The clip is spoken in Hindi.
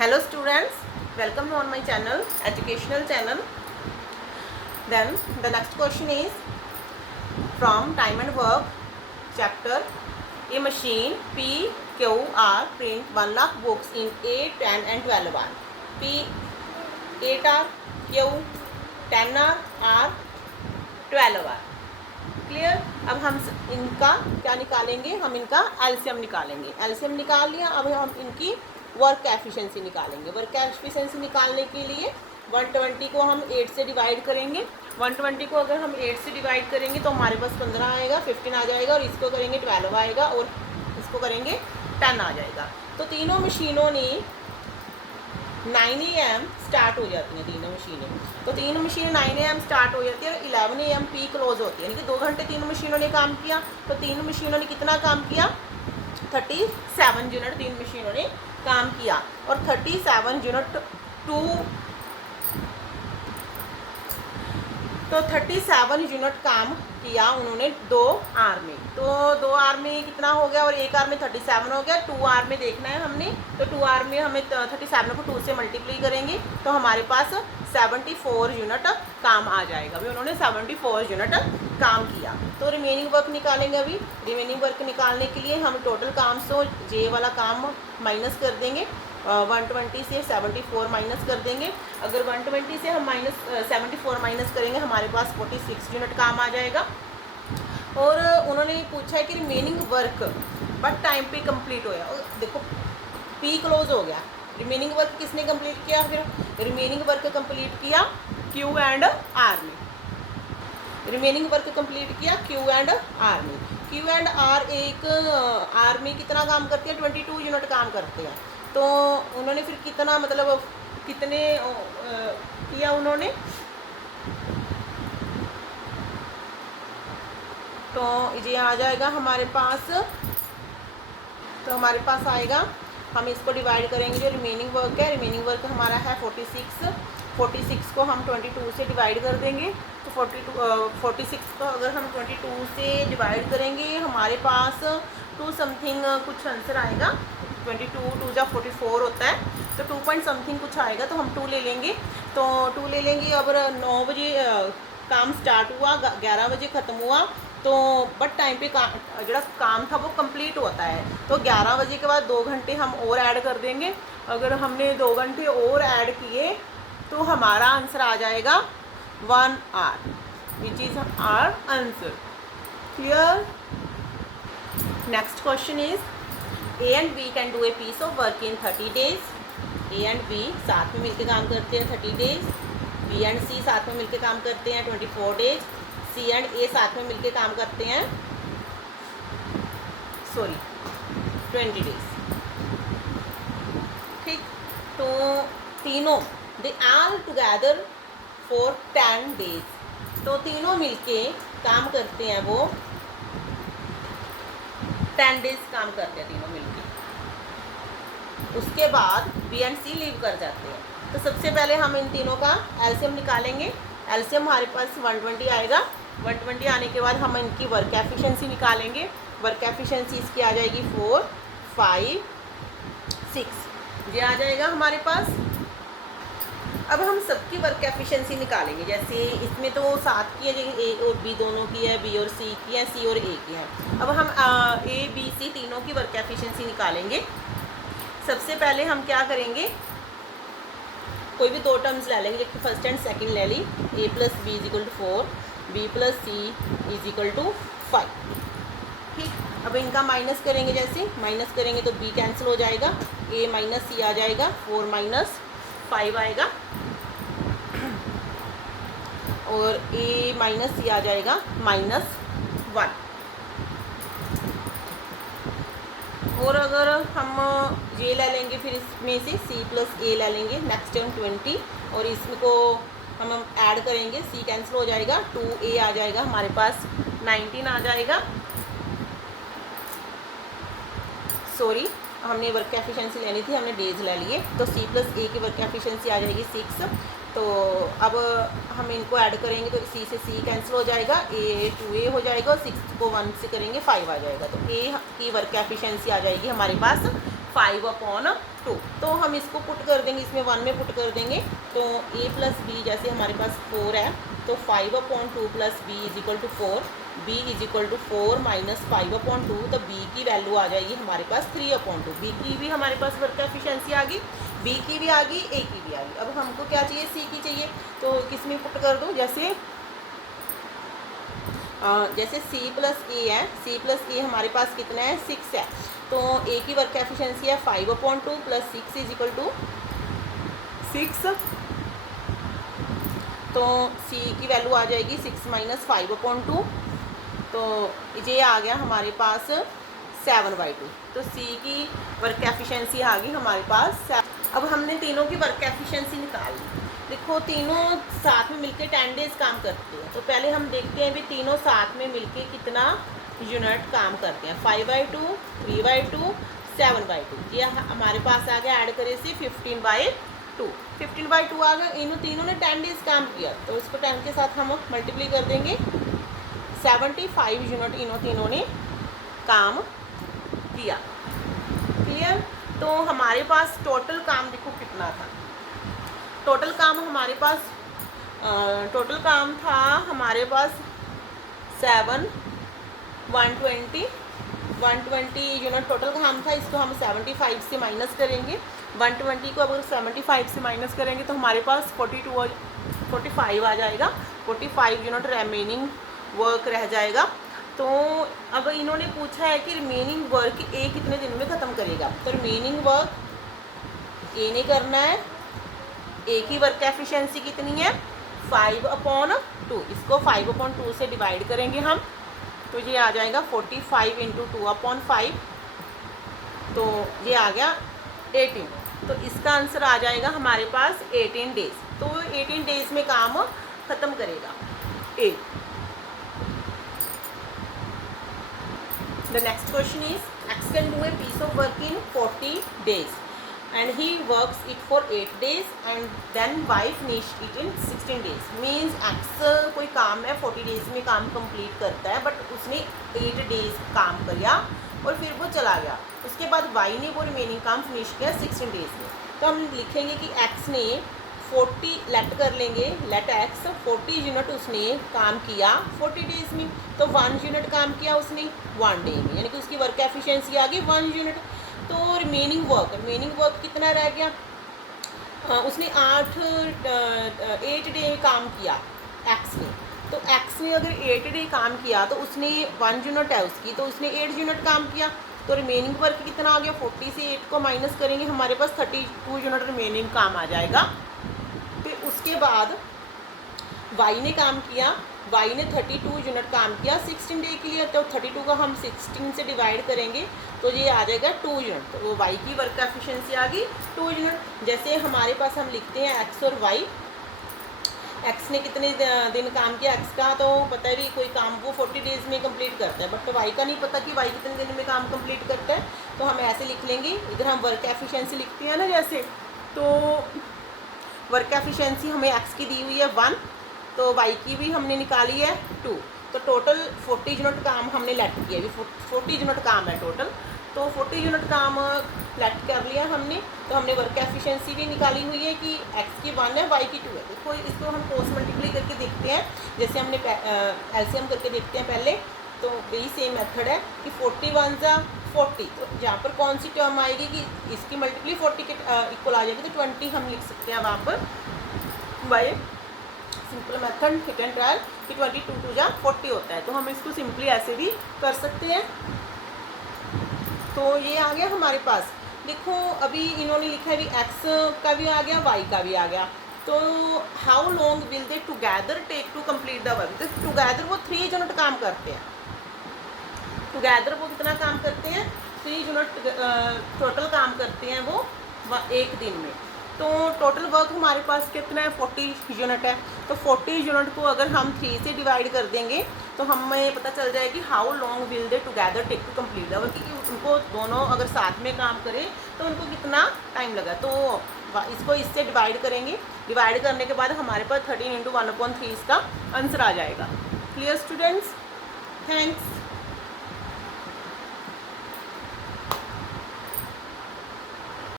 Hello students, welcome to on my channel, educational channel. Then the next question is from time and work chapter. A machine PQR print 1 lakh books in 8, 10 and 12 hour. P 8 hour, Q 10 hour, R 12 hour. Clear. अब हम इनका क्या निकालेंगे, हम इनका एलसीएम निकालेंगे। एलसीएम निकाल लिया, अब हम इनकी वर्क एफिशिएंसी निकालेंगे। वर्क एफिशिएंसी निकालने के लिए 120 को हम 8 से डिवाइड करेंगे। 120 को अगर हम 8 से डिवाइड करेंगे तो हमारे पास 15 आएगा, 15 आ जाएगा, और इसको करेंगे 12 आएगा, और इसको करेंगे 10 आ जाएगा। तो तीनों मशीनों ने 9 AM स्टार्ट हो जाती हैं, तीनों मशीनें। तो तीनों मशीनें 9 AM स्टार्ट हो जाती है और 11 AM पी क्लोज होती है, यानी कि 2 घंटे तीनों मशीनों ने काम किया। तो तीनों मशीनों ने कितना काम किया? 37 यूनिट तीन मशीनों ने काम किया। और 37 यूनिट तो 37 यूनिट काम किया उन्होंने 2 आवर में। तो 2 आवर में कितना हो गया, और 1 आवर में 37 हो गया। 2 आवर में देखना है हमने, तो 2 आवर में हमें 37 को 2 से मल्टीप्लाई करेंगे तो हमारे पास 74 यूनिट काम आ जाएगा। अभी उन्होंने 74 यूनिट काम किया। तो रिमेनिंग वर्क निकालेंगे। अभी रिमेनिंग वर्क निकालने के लिए हम टोटल काम से जे वाला काम माइनस कर देंगे। 120 से 74 माइनस कर देंगे। अगर 120 से हम 74 माइनस करेंगे हमारे पास 46 यूनिट काम आ जाएगा। और उन्होंने पूछा है कि रिमेनिंग वर्क बट टाइम पे कंप्लीट होया। देखो पी क्लोज हो गया, रिमेनिंग वर्क किसने कंप्लीट किया? फिर रिमेनिंग वर्क कंप्लीट किया क्यू एंड आर ने। रिमेनिंग वर्क कंप्लीट किया क्यू एंड आर ने। क्यू एंड आर एक आर में कितना काम करते हैं? 22 यूनिट काम करते हैं। तो उन्होंने फिर कितना, मतलब कितने किया उन्होंने? तो ये आ जाएगा हमारे पास, तो हमारे पास आएगा, हम इसको डिवाइड करेंगे। जो रिमेनिंग वर्क है, रिमेनिंग वर्क हमारा है 46 को हम 22 से डिवाइड कर देंगे। तो 46 को अगर हम 22 से डिवाइड करेंगे हमारे पास 2 समथिंग कुछ आंसर आएगा। 22 2 जा 44 होता है, तो 2 पॉइंट समथिंग कुछ आएगा, तो हम 2 ले लेंगे। तो 2 ले लेंगे। अब 9 बजे काम स्टार्ट हुआ, 11 बजे ख़त्म हुआ। तो बट टाइम पे जो काम था वो कंप्लीट होता है। तो 11 बजे के बाद 2 घंटे हम और ऐड कर देंगे। अगर हमने 2 घंटे और ऐड किए तो हमारा आंसर आ जाएगा 1 hour, which is our answer. Clear. Next question is A and B can do a piece of work in 30 days. A and B साथ में मिलकर काम करते हैं 30 डेज। बी एंड सी साथ में मिलकर काम करते हैं 24 डेज। सी एंड ए साथ में मिलकर काम करते हैं 20 डेज। ठीक। तो तीनों दे आल टुगेदर फॉर 10 डेज। तो तीनों मिलके काम करते हैं, वो 10 डेज काम करते हैं तीनों मिलके। उसके बाद बी एंड सी लीव कर जाते हैं। तो सबसे पहले हम इन तीनों का एलसीएम निकालेंगे। एलसीएम हमारे पास 120 आएगा। 120 आने के बाद हम इनकी वर्क एफिशिएंसी निकालेंगे। वर्क एफिशिएंसी इसकी आ जाएगी 4, 5, 6 ये आ जाएगा हमारे पास। अब हम सबकी वर्क एफिशिएंसी निकालेंगे। जैसे इसमें तो 7 की है, जैसे ए और बी दोनों की है, बी और सी की है, सी और ए की है। अब हम ए बी सी तीनों की वर्क एफिशिएंसी निकालेंगे। सबसे पहले हम क्या करेंगे, कोई भी 2 टर्म्स ले लेंगे, जैसे फर्स्ट एंड सेकंड ले ली। A plus b is equal to 4, b plus c is equal to 5। ठीक। अब इनका माइनस करेंगे। जैसे माइनस करेंगे तो बी कैंसिल हो जाएगा, ए माइनस सी आ जाएगा, 4 माइनस 5 आएगा, और ए माइनस सी आ जाएगा -1। और अगर हम ये ले लेंगे, फिर इसमें से सी प्लस ए ले लेंगे, नेक्स्ट टर्म 20, और इसको हम ऐड करेंगे, सी कैंसिल हो जाएगा, 2a आ जाएगा हमारे पास, 19 आ जाएगा। सॉरी, हमने वर्क एफिशिएंसी लेनी थी, हमने डेज ले लिए। तो सी प्लस ए की वर्क एफिशिएंसी आ जाएगी 6। तो अब हम इनको ऐड करेंगे तो सी से सी कैंसिल हो जाएगा, ए 2a हो जाएगा, और 6 को 1 से करेंगे 5 आ जाएगा। तो ए की वर्क एफिशिएंसी आ जाएगी हमारे पास 5/2। तो हम इसको पुट कर देंगे, इसमें 1 में पुट कर देंगे। तो a प्लस बी जैसे हमारे पास 4 है, तो 5/2 plus b is equal to 4, b is equal to 4 minus 5/2। तो b की वैल्यू आ जाएगी हमारे पास 3/2। b की भी हमारे पास वर्क एफिशिएंसी आ गई, b की भी आ गई, a की भी आ गई। अब हमको क्या चाहिए, c की चाहिए। तो किस में पुट कर दो, जैसे c प्लस ए है, c प्लस ए हमारे पास कितना है, 6 है। तो a की वर्क एफिशिएंसी है 5/2 प्लस 6 इज इक्वल टू 6। तो c की वैल्यू आ जाएगी 6 माइनस 5/2। तो ये आ गया हमारे पास 7/2। तो c की वर्क एफिशिएंसी आ गई हमारे पास 7। अब हमने तीनों की वर्क एफिशिएंसी निकाल ली। देखो तीनों साथ में मिलके 10 डेज काम करते हैं। तो पहले हम देखते हैं भी तीनों साथ में मिलके कितना यूनिट काम करते हैं। 5/2, 3/2, 7/2। ये हमारे पास आ गया, ऐड करे से 15/2। 15/2 आ गया। इन तीनों ने 10 डेज काम किया, तो इसको 10 के साथ हम मल्टीप्लाई कर देंगे। 75 यूनिट इन तीनों ने काम किया। क्लियर। तो हमारे पास टोटल काम देखो कितना था। टोटल काम हमारे पास हमारे पास 120 यूनिट टोटल काम था। इसको हम 75 से माइनस करेंगे। 120 को अगर 75 से माइनस करेंगे तो हमारे पास 45 आ जाएगा। 45 यूनिट रिमेनिंग वर्क रह जाएगा। तो अब इन्होंने पूछा है कि रिमेनिंग वर्क ए कितने दिन में ख़त्म करेगा। तो रिमेनिंग वर्क ए ने करना है। ए की वर्क एफिशिएंसी कितनी है, 5/2। इसको 5/2 से डिवाइड करेंगे हम, तो ये आ जाएगा 45 इंटू 2/5। तो ये आ गया 18। तो इसका आंसर आ जाएगा हमारे पास 18 डेज। तो 18 डेज में काम ख़त्म करेगा ए। The next question is, X can do a piece of work in 40 days and he works it for 8 days and then Y finish it in 16 days. Means X कोई काम है 40 days में काम complete करता है, बट उसने 8 days काम किया और फिर वो चला गया। उसके बाद Y ने वो रिमेनिंग काम फिनिश किया 16 days में। तो हम लिखेंगे कि X ने 40 लेट कर लेंगे, लेट X 40 यूनिट उसने काम किया 40 डेज में। तो 1 यूनिट काम किया उसने 1 डे में, यानी कि उसकी वर्क एफिशिएंसी आ गई 1 यूनिट। तो रिमेनिंग वर्क कितना रह गया, उसने 8 डे काम किया X ने। तो X ने अगर 8 डे काम किया तो उसने 1 यूनिट है उसकी, तो उसने 8 यूनिट काम किया। तो रिमेनिंग वर्क कितना आ गया, 40 से 8 को माइनस करेंगे, हमारे पास 32 यूनिट रिमेनिंग काम आ जाएगा। फिर उसके बाद Y ने काम किया, Y ने 32 यूनिट काम किया 16 डे के लिए। तो 32 को हम 16 से डिवाइड करेंगे तो ये आ जाएगा 2 यूनिट। तो वो Y की वर्क एफिशिएंसी आ गई 2 यूनिट। जैसे हमारे पास हम लिखते हैं X और Y। X ने कितने दिन काम किया X का, तो पता है भी कोई काम वो 40 डेज में कंप्लीट करता है, बट तो Y का नहीं पता कि Y कितने दिन में काम कंप्लीट करता है। तो हम ऐसे लिख लेंगे, इधर हम वर्क एफिशिएंसी लिखते हैं ना जैसे, तो वर्क एफिशिएंसी हमें X की दी हुई है 1, तो Y की भी हमने निकाली है 2। तो टोटल 40 यूनिट काम हमने लेट किया, अभी 40 यूनिट काम है टोटल। तो 40 यूनिट काम लेट कर लिया हमने। तो हमने वर्क एफिशिएंसी भी निकाली हुई है कि X की 1 है, Y की 2 है। देखो इसको हम क्रॉस मल्टीप्लाई करके देखते हैं, जैसे हमने एलसीएम करके देखते हैं पहले। तो यही सेम मेथड है कि 41 जा 40। तो यहाँ पर कौन सी टर्म आएगी कि इसकी मल्टीप्लाई 40 के इक्वल आ जाएगी, तो 20 हम लिख सकते हैं वहाँ पर bye simple method hit and trial कि 22 2 जा 40 होता है। तो हम इसको सिंपली ऐसे भी कर सकते हैं। तो ये आ गया हमारे पास। देखो अभी इन्होंने लिखा है भी X का भी आ गया, Y का भी आ गया। तो how long will they together take to complete the work. तो टुगेदर वो 3 यूनिट काम करते हैं। टुगेदर वो कितना काम करते हैं, 3 यूनिट टोटल काम करते हैं वो एक दिन में। तो टोटल वर्क हमारे पास कितना है, 40 यूनिट है। तो 40 यूनिट को अगर हम 3 से डिवाइड कर देंगे तो हमें पता चल जाएगा कि how long will they together take to complete the work, क्योंकि उनको दोनों अगर साथ में काम करें तो उनको कितना टाइम लगा। तो इसको इससे डिवाइड करेंगे, डिवाइड करने के बाद हमारे पास 13 × 1/3 इसका आंसर आ जाएगा। Clear students, thanks.